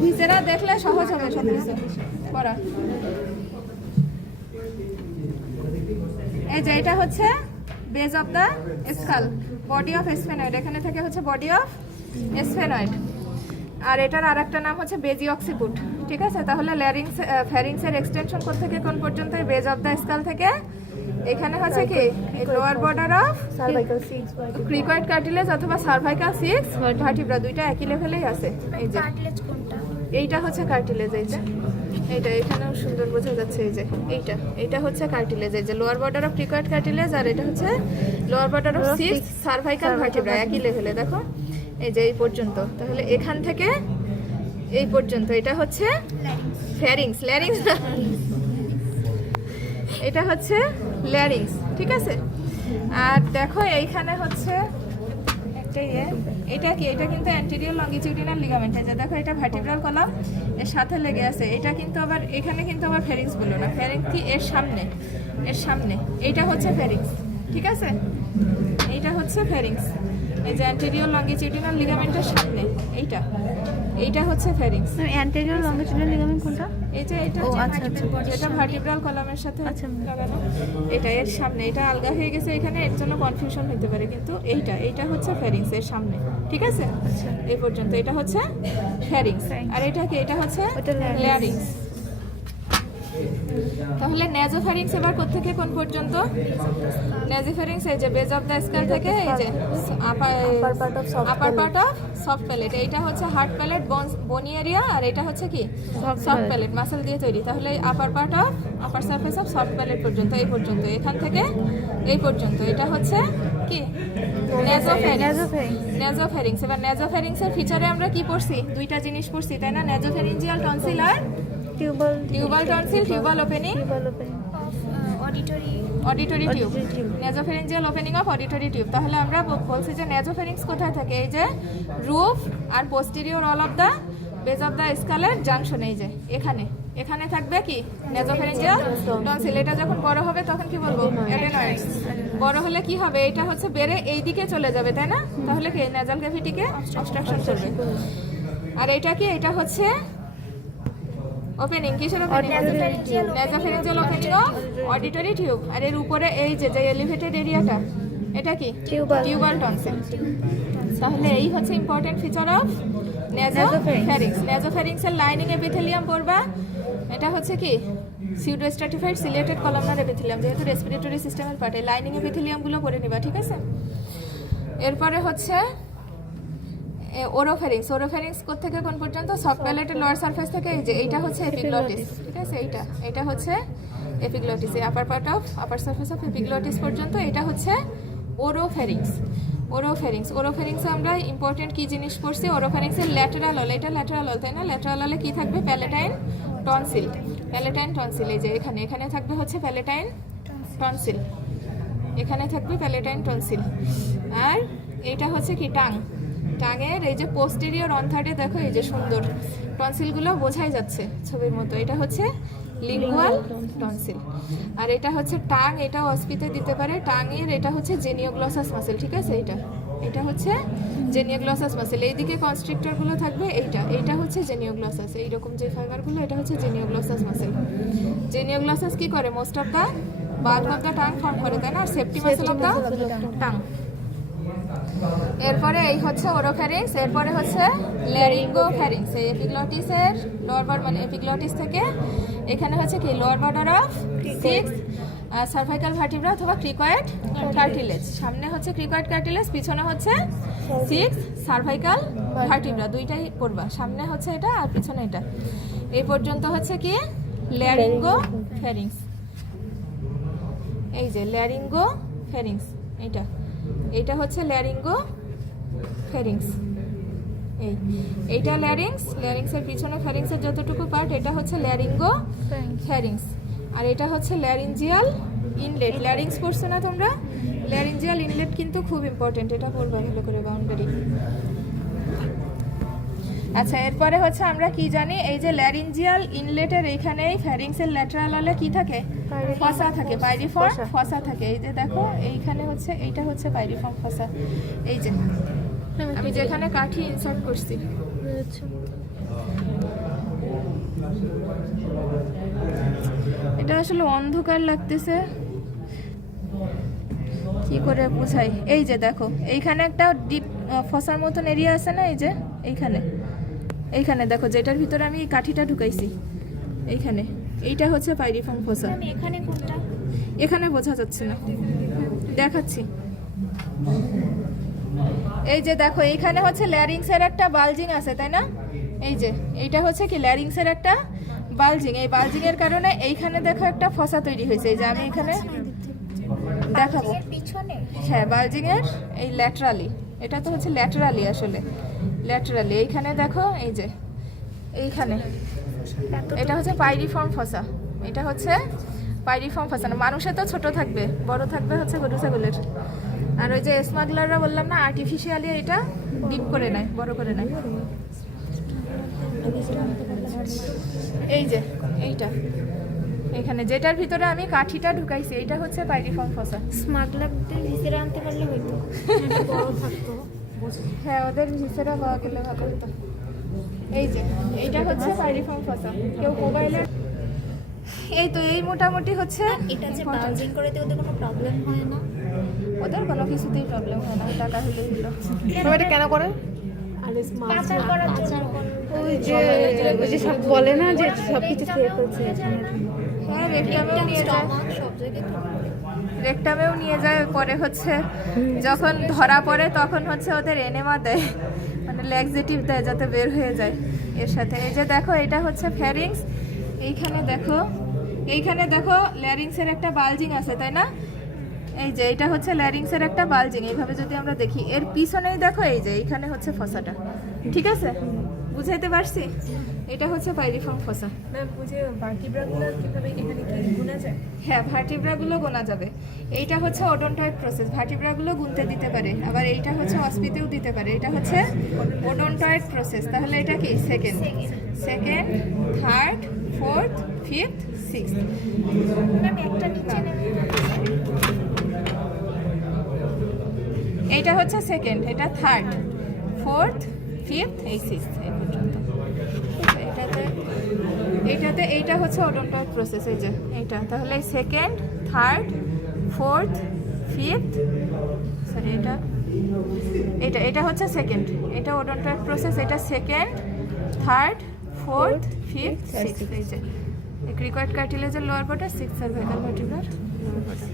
ভিজেরা দেখলে সহজ হবে সব কিছু করা এই যে এটা হচ্ছে base of the skull body of sphenoid এখানে থেকে হচ্ছে বডি অফ এসফেনয়েড আর এটার আরেকটা নাম হচ্ছে বেজি অক্সিপুট ঠিক আছে? তাহলে ল্যারিংস ফ্যারিংসের এক্সটেনশন কোথা থেকে কোন পর্যন্ত? বেজ অফ দ্য স্কাল থেকে এখানে হচ্ছে কি lower border of cricoid cartilage অথবা সার্ভাইকাল সিক্স ভার্টিব্রা দুইটা একই লেভেলেই আছে। এই যে। এইটা হচ্ছে কার্টিলেজ এই যে। এইটা এখানেও সুন্দর বোঝা যাচ্ছে এই যে। এইটা। এইটা হচ্ছে কার্টিলেজ এই যে। Lower border of cricoid cartilage আর এটা হচ্ছে lower border of six cervical vertebra একই লেভেলে দেখো? এই যে এই পর্যন্ত। তাহলে এখান থেকে এই পর্যন্ত। এটা হচ্ছে ফ্যারিংস ল্যারিংস এটা হচ্ছে ল্যারিংস, ঠিক আছে? আর দেখো এইখানে হচ্ছে ইয়ে এটা কি? এটা কিন্তু অ্যান্টেরিয়র লঙ্গিটিউডিনাল লিগামেন্ট আছে দেখো এটা ভার্টিব্রাল কলাম এর সাথে লেগে আছে। এটা কিন্তু আবার, এখানে কিন্তু আবার ফেরিংস বলো না। ফেরিংস কি? এর সামনে এর সামনে। এইটা হচ্ছে ফেরিংস ঠিক আছে? এইটা হচ্ছে ফেরিংস এই যে অ্যান্টেরিয়র লঙ্গিটিউডিনাল লিগামেন্টের সামনে। এইটা। এইটা হচ্ছে ফেরিংস অ্যান্টেরিয়র লঙ্গিটিউডিনাল লিগামেন্ট কোনটা? এটা এটা আচ্ছা, আচ্ছা। এটা ভার্টিব্রাল কলামের সাথে আচ্ছা। লাগানো এটা এর সামনে। এটা আলগা হয়ে গেছে এখানে এর জন্য কনফিউশন হতে পারে কিন্তু এইটা এইটা হচ্ছে ফেরিংস এর সামনে ঠিক আছে? এই পর্যন্ত। এটা হচ্ছে ফ্যারিংস আর এটা কি? এটা হচ্ছে ল্যারিংস তাহলে নেজোফ্যারিংস এবার কোত্থেকে? কোন পর্যন্ত? নেজোফ্যারিংস এই যে বেজ অফ দ্য স্কাল থেকে এই যে upper part of soft palate এইটা হচ্ছে হার্ড প্যালেট বনি এরিয়া আর এটা হচ্ছে কি? সফট প্যালেট মাসেল দিয়ে তৈরি। তাহলে upper part of upper surface of soft palate পর্যন্ত এই পর্যন্ত। এখান থেকে এই পর্যন্ত। এটা হচ্ছে কি। নেজোফ্যারিংস এবার নেজোফ্যারিংসের ফিচারে আমরা কি পড়ছি? দুইটা জিনিস পড়ছি তাই না? Nasopharyngeal tonsil R tubal tubal tonsil tubal opening tubal open auditory tube. Nasopharyngeal opening of auditory tube তাহলে আমরা বলছি যে নেজোফেরিংস কোথায় থাকে? এই যে roof R posterior all of the base of the স্কালের junction এই যে এখানে। এখানে থাকবে কি? নেজোফেরেঞ্জিয়াল টনসিল এটা যখন বড় হবে তখন কি বলব? অ্যাডেনয়েডস বড় হলে কি হবে? এটা হচ্ছে বেড়ে এই দিকে চলে যাবে তাই না? তাহলে কি? নেজাল ক্যাভিটিকে অবস্ট্রাকশন করবে। আর এটা কি? এটা হচ্ছে ওপেনিং কিসের opening nasopharyngeal opening of auditory tube আর এর উপরে এই যে যে এলিভেটেড এরিয়াটা এটা কি? টিউবাল টনসিল তাহলে এই হচ্ছে ইম্পর্টেন্ট ফিচার অফ নেজোফ্যারিংস এর লাইনিং এপিথেলিয়াম পড়বা। এটা হচ্ছে কি? Pseudo stratified ciliated columnar epithelium যেহেতু রেসপিরেটরি সিস্টেমের পার্টে লাইনিং এপিথেলিয়ামগুলো পড়ে নিবা ঠিক আছে? এরপরে হচ্ছে ওরোফেরিংস ওরোফেরিংস থেকে কোন পর্যন্ত? সফট প্যালেটের লোয়ার সারফেস থেকে এই যে এইটা হচ্ছে এপিগ্লটিস ঠিক আছে? এইটা এটা হচ্ছে epiglottis upper part of upper surface of epiglottis পর্যন্ত এটা হচ্ছে ওরোফেরিংস ওরোফেরিংস ওরোফেরিংসে আমরা ইম্পর্টেন্ট কি জিনিস পড়ছি? ওরোফেরিংসের ল্যাটেরাল হল এটা ল্যাটেরাল হল তাই না? ল্যাটেরাল হলে কি থাকবে? প্যালেটাইন টনসিল প্যালেটাইন টনসিল এই যে এখানে এখানে থাকবে হচ্ছে প্যালেটাইন টনসিল এখানে থাকবে প্যালেটাইন টনসিল আর এইটা হচ্ছে কি টাং টাঙের এই যে পোস্টেরিয়র অন্থার্ডে দেখো এই যে সুন্দর টনসিলগুলো বোঝাই যাচ্ছে ছবির মতো। এটা হচ্ছে লিঙ্গুয়াল টনসিল আর এটা হচ্ছে টাং এটা অস্পিতে দিতে পারে। টাঙের এটা হচ্ছে জেনিওগ্লসাস মাসেল ঠিক আছে? এটা এটা হচ্ছে জেনিওগ্লসাস মাসেল এইদিকে কনস্ট্রিক্টরগুলো থাকবে এইটা। এইটা হচ্ছে জেনিওগ্লসাস এইরকম যে ফাইবারগুলো এটা হচ্ছে জেনিওগ্লসাস মাসেল জেনিওগ্লসাস কি করে? Most of the bulk of the tongue form করে তাই না? আর safety muscle of the tongue. এরপরে এই হচ্ছে ওরোফ্যারিংস এরপরে হচ্ছে ল্যারিঙ্গো ফ্যারিংস এই এপিগ্লটিসের লোয়ার বার মানে এপিগ্লটিস থেকে। এখানে হচ্ছে কি lower border of six cervical vertebra অথবা ক্রিকয়েড কার্টিলেজ সামনে হচ্ছে ক্রিকয়েড কার্টিলেজ পিছনে হচ্ছে সিক্স সার্ভাইকাল ভার্টিব্রা দুইটাই পড়বা সামনে হচ্ছে এটা আর পিছনে এটা। এই পর্যন্ত হচ্ছে কি ল্যারিঙ্গো ফ্যারিংস এই যে ল্যারিঙ্গো ফেরিংস এইটা। এইটা হচ্ছে ল্যারিঙ্গো ফেরিংস। এই এইটা ল্যারিংস ল্যারিংসের পিছনে ফেরিংসের যতটুকু পার্ট এটা হচ্ছে ল্যারিঙ্গো ফেরিংস। আর এটা হচ্ছে ল্যারিঞ্জিয়াল ইনলেট। ল্যারিংস পড়ছো না তোমরা? ল্যারিঞ্জিয়াল ইনলেট কিন্তু খুব ইম্পর্টেন্ট এটা পড়বা ভালো করে বাউন্ডারি আচ্ছা এরপরে হচ্ছে আমরা কি জানি এই যে ল্যারিঞ্জিয়াল ইনলেটের এইখানেই ফ্যারিংসের ল্যাটারাল হলে কি থাকে? ফসা থাকে পাইরিফর্ম ফসা। থাকে। এই যে দেখো এইখানে হচ্ছে এইটা হচ্ছে পাইরিফর্ম ফসা। এই যে আমি যেখানে কাঠি ইনসার্ট করছি। এটা আসলে অন্ধকার লাগতেছে। কি করে বোঝাই? এই যে দেখো এইখানে একটা ডিপ ফসার মতন এরিয়া আছে না এই যে এইখানে? এইখানে দেখো যেটার ভিতরে আমি এই কাঠিটা ঢুকাইছি এইখানে। এইটা হচ্ছে পাইরিফর্ম ফসা। এখানে কোনটা? এখানে বোঝা যাচ্ছে না। দেখাচ্ছি। এই যে দেখো এইখানে হচ্ছে ল্যারিংসের একটা বালজিং আছে তাই না? এই যে এইটা হচ্ছে কি ল্যারিংসের একটা বালজিং। এই বালজিং এর কারণে এইখানে দেখো একটা ফসা তৈরি হয়েছে। এই যে আমি এখানে দেখাবো। পিছনে? হ্যাঁ বালজিং এর এই ল্যাটারালি। এটা তো হচ্ছে ল্যাটারালি আসলে। ল্যাটারালি, এইখানে দেখো, এই যে, এইখানে। এটা হচ্ছে পাইরিফর্ম ফসা। এটা হচ্ছে পাইরিফর্ম ফসা। না মানুষের তো ছোট থাকবে, বড় থাকবে হচ্ছে গরু ছাগলের। আর ওই যে স্মাগলাররা বললাম না আর্টিফিশিয়ালি এটা ডিপ করে নেয়, বড় করে নেয়। এই যে, এইটা। এখানে যেটার ভিতরে আমি কাঠিটা ঢুকাইছি এটা হচ্ছে পাইরিফর্ম ফসা। স্মাগলারদের ভিতরে আনতে পারলে হইতো। বড় থাকতো হ্যাঁ ওদের ভিসেরা পাওয়া গেলে ভালো হতো। এই যে এইটা হচ্ছে পাইরিফর্ম ফসা। কেউ মোবাইলে এই তো এই মোটামুটি হচ্ছে এটা যে important। করে দিয়ে ওদের কোনো প্রবলেম হয় না? ওদের কোনো কিছুতেই প্রবলেম হয় না টাকা হলেই হলো। এটা কেন করে? পাচার করার জন্য। ওই যে ওই যে সব বলে না যে সব কিছু খেয়ে ফেলছে। হ্যাঁ রেকটামেও নিয়ে যায়। রেকটামেও নিয়ে যায় পরে হচ্ছে যখন ধরা পড়ে তখন হচ্ছে ওদের এনেমা দেয় মানে ল্যাক্সেটিভ দেয় যাতে বের হয়ে যায় এর সাথে। এই যে দেখো এটা হচ্ছে ফ্যারিংস এইখানে দেখো এইখানে দেখো ল্যারিংসের একটা বালজিং আছে তাই না? এই যে এটা হচ্ছে ল্যারিংসের একটা বালজিং এইভাবে যদি আমরা দেখি। এর পিছনেই দেখো এই যে এইখানে হচ্ছে ফসাটা। ঠিক আছে? বুঝাইতে পারছি? এটা হচ্ছে পাইরিফর্ম ফসা। ম্যাম যে ভার্টিব্রাগুলো কীভাবে এখানে কি গুণা যায়? হ্যাঁ ভার্টিব্রাগুলো গোনা যাবে। এইটা হচ্ছে ওডোনটয়েড প্রসেস। ভার্টিব্রাগুলো গুনতে দিতে পারে। আবার এইটা হচ্ছে অস্পিতেও দিতে পারে। এটা হচ্ছে ওডোনটয়েড প্রসেস। তাহলে এটা কি? Second. Second third fourth fifth sixth. Ma'am একটা নিচে এইটা হচ্ছে সেকেন্ড। এটা থার্ড ফোর্থ ফিফথ এই সিক্সথ এই পর্যন্ত। এইটাতে এইটাতে এইটা হচ্ছে ওডোনটয়েড প্রসেস এই যে এইটা। তাহলে second third fourth fifth sorry এটা এটা এটা হচ্ছে সেকেন্ড এটা ওডোনটয়েড প্রসেস এটা second third fourth fifth sixth এই যে। ক্রিকয়েড কার্টিলেজের লোয়ার বর্ডার সিক্স সার্ভাইকাল ভার্টিব্রার লোয়ার বর্ডার